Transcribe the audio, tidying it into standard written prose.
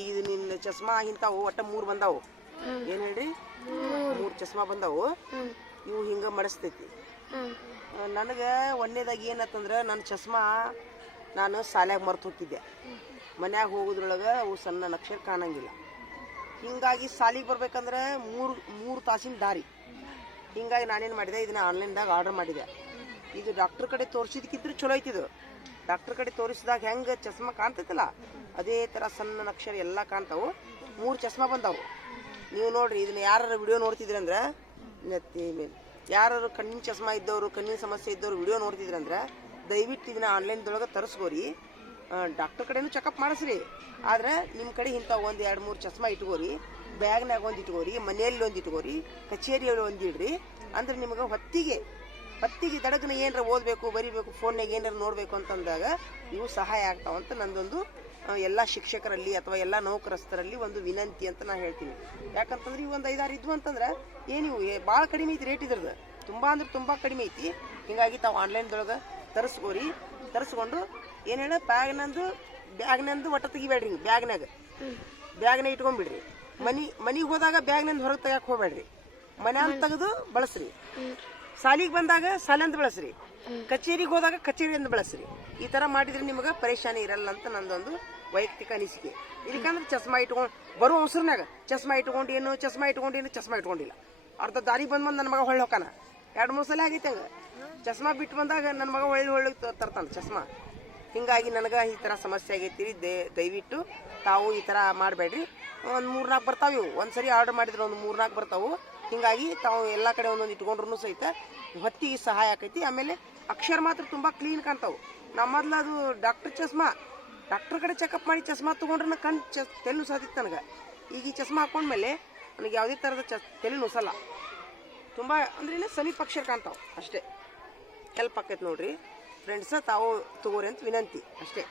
ಈಗ ನಿನ್ನ ಚಸ್ಮಾ ಇಂತಾವು ಒಟ್ಟ 3 ಬಂದಾವು. ಏನ್ ಹೇಳ್ರಿ 3 ಚಸ್ಮಾ ಬಂದಾವು. ಇವು ಹಿಂಗ ಮಡಸ್ತೈತಿ. ನನಗೆ ಒಂದನೇದಾಗಿ ಏನತ್ತಂದ್ರೆ ನನ್ನ ಚಸ್ಮಾ ನಾನು ಶಾಲ್ಯಾಗ ಮರ್ತು ಹೋಗಿದ್ದೆ. ಮನ್ಯಾಗ ಹೋಗೋದ್ರೊಳಗೆ ಅವು ಸಣ್ಣ ಅಕ್ಷರ ಕಾಣಂಗಿಲ್ಲ. ಹಿಂಗಾಗಿ ಶಾಲಿಗೆ ಬರ್ಬೇಕಂದ್ರೆ 3 ತಾಸಿನ ದಾರಿ. ಹಿಂಗಾಗಿ ನಾನೇನು ಮಾಡಿದೆ, ಇದನ್ನ ಆನ್ಲೈನ್ದಾಗ ಆರ್ಡರ್ ಮಾಡಿದೆ. ಇದು ಡಾಕ್ಟರ್ ಕಡೆ ತೋರಿಸಿದಕ್ಕಿದ್ರು ಚಲೋ ಐತಿದು. ಡಾಕ್ಟರ್ ಕಡೆ ತೋರಿಸಿದಾಗ ಹೆಂಗೆ ಚಸ್ಮಾ ಕಾಣ್ತೈತಲ್ಲ ಅದೇ ಥರ ಸಣ್ಣ ಅಕ್ಷರ ಎಲ್ಲ ಕಾಣ್ತಾವು. 3 ಚಸ್ಮಾ ಬಂದಾವು. ನೀವು ನೋಡ್ರಿ, ಇದನ್ನ ಯಾರು ವಿಡಿಯೋ ನೋಡ್ತಿದ್ರಂದ್ರೆ ನೆತ್ತಿ ಮೇಲೆ ಯಾರು ಕಣ್ಣಿನ ಚಸ್ಮಾ ಇದ್ದವರು, ಕಣ್ಣಿನ ಸಮಸ್ಯೆ ಇದ್ದವರು ವಿಡಿಯೋ ನೋಡ್ತಿದ್ರಂದ್ರೆ ದಯವಿಟ್ಟು ಇದನ್ನ ಆನ್ಲೈನ್ದೊಳಗೆ ತರಿಸ್ಕೋರಿ. ಡಾಕ್ಟರ್ ಕಡೆನೂ ಚೆಕಪ್ ಮಾಡಿಸ್ರಿ. ಆದ್ರೆ ನಿಮ್ಮ ಕಡೆ ಇಂಥ 1-2-3 ಚಸ್ಮಾ ಇಟ್ಕೋರಿ. ಬ್ಯಾಗ್ನಾಗ ಒಂದು ಇಟ್ಕೋರಿ, ಮನೆಯಲ್ಲಿ ಒಂದು ಇಟ್ಕೋರಿ, ಕಚೇರಿಯಲ್ಲಿ ಒಂದು ಇಡ್ರಿ. ಅಂದ್ರೆ ನಿಮಗೆ ಹೊತ್ತಿಗೆ ದಡಗನ ಏನಾರ ಓದಬೇಕು, ಬರಿಬೇಕು, ಫೋನ್ನಾಗ ಏನಾರ ನೋಡಬೇಕು ಅಂತಂದಾಗ ಇವು ಸಹಾಯ ಆಗ್ತಾವಂತ ನಂದೊಂದು ಎಲ್ಲ ಶಿಕ್ಷಕರಲ್ಲಿ ಅಥವಾ ಎಲ್ಲ ನೌಕರಸ್ಥರಲ್ಲಿ ಒಂದು ವಿನಂತಿ ಅಂತ ನಾನು ಹೇಳ್ತೀನಿ. ಯಾಕಂತಂದ್ರೆ ಇವು ಒಂದು 5-6 ಇದ್ವು ಅಂತಂದ್ರೆ ಏನಿವು ಭಾಳ ಕಡಿಮೆ ಐತಿ ರೇಟ್. ಇದ್ರದ್ದು ತುಂಬ ಅಂದ್ರೆ ತುಂಬ ಕಡಿಮೆ ಐತಿ. ಹಿಂಗಾಗಿ ತಾವು ಆನ್ಲೈನ್ದೊಳಗೆ ತರಿಸ್ಕೋರಿ. ತರಿಸ್ಕೊಂಡು ಏನು ಹೇಳ ಬ್ಯಾಗ್ನಂದು ಒಟ್ಟ ತೆಗಿಬೇಡ್ರಿ. ಬ್ಯಾಗ್ನಾಗ ಇಟ್ಕೊಂಡ್ಬಿಡ್ರಿ. ಮನಿಗೆ ಹೋದಾಗ ಬ್ಯಾಗ್ನಿಂದ ಹೊರಗೆ ತೆಗಕ್ಕೆ ಹೋಗ್ಬೇಡ್ರಿ. ಮನ್ಯಾಗ ತೆಗೆದು ಬಳಸ್ರಿ. ಸಾಲಿಗೆ ಬಂದಾಗ ಸಾಲಂದು ಬಳಸ್ರಿ. ಕಚೇರಿಗೆ ಹೋದಾಗ ಕಚೇರಿಯಿಂದ ಬಳಸ್ರಿ. ಈ ಥರ ಮಾಡಿದ್ರೆ ನಿಮಗೆ ಪರೇಶಾನಿ ಇರಲ್ಲ ಅಂತ ನಂದೊಂದು ವೈಯಕ್ತಿಕ ಅನಿಸಿಕೆ. ಇದಕ್ಕಂದ್ರೆ ಚಸ್ಮಾ ಇಟ್ಕೊಂಡು ಬರೋ ಅವಸರನಾಗ ಚಸ್ಮಾ ಇಟ್ಕೊಂಡಿಲ್ಲ. ಅರ್ಧ ದಾರಿ ಬಂದು ನನ್ನ ಮಗ ಹೊಳ್ಳಿ ಹೋಕಾನ. 2-3 ಸಲ ಆಗೈತೆ ಹಂಗೆ. ಚಸ್ಮಾ ಬಿಟ್ಟು ಬಂದಾಗ ನನ್ನ ಮಗ ಹೊಳ್ಳಿ ತರ್ತಾನೆ ಚಸ್ಮಾ. ಹಿಂಗಾಗಿ ನನಗೆ ಈ ಥರ ಸಮಸ್ಯೆ ಆಗೈತಿ. ದಯವಿಟ್ಟು ತಾವು ಈ ಥರ ಮಾಡಬೇಡ್ರಿ. ಒಂದು 3-4 ಬರ್ತಾವೆ ಇವು. ಒಂದ್ಸರಿ ಆರ್ಡರ್ ಮಾಡಿದ್ರೆ ಒಂದು 3-4 ಬರ್ತಾವೆ. ಹಿಂಗಾಗಿ ತಾವು ಎಲ್ಲ ಕಡೆ ಒಂದೊಂದು ಇಟ್ಕೊಂಡ್ರು ಸಹಿತ ಹೊತ್ತಿಗೆ ಸಹಾಯ ಆಕೈತಿ. ಆಮೇಲೆ ಅಕ್ಷರ ಮಾತ್ರ ತುಂಬ ಕ್ಲೀನ್ ಕಾಣ್ತಾವೆ. ಮೊದಲು ಅದು ಡಾಕ್ಟರ್ ಕಡೆ ಚೆಕಪ್ ಮಾಡಿ ಚಸ್ಮಾ ತೊಗೊಂಡ್ರೆ ಕಣ್ಣು ತಲೆ ನುಸಾದಿತ್ತು ನನಗೆ. ಈಗ ಈ ಚಸ್ಮಾ ಹಾಕೊಂಡ್ಮೇಲೆ ನನಗೆ ಯಾವುದೇ ಥರದ ತಲೆ ನುಸಲ್ಲ. ತುಂಬ ಅಂದ್ರೆ ಸಮೀಪ ಅಕ್ಷರ ಕಾಣ್ತಾವೆ ಅಷ್ಟೇ. ಹೆಲ್ಪ್ ಆಕೈತೆ ನೋಡ್ರಿ ಫ್ರೆಂಡ್ಸ. ತಾವು ತಗೋರಿ ಅಂತ ವಿನಂತಿ ಅಷ್ಟೇ.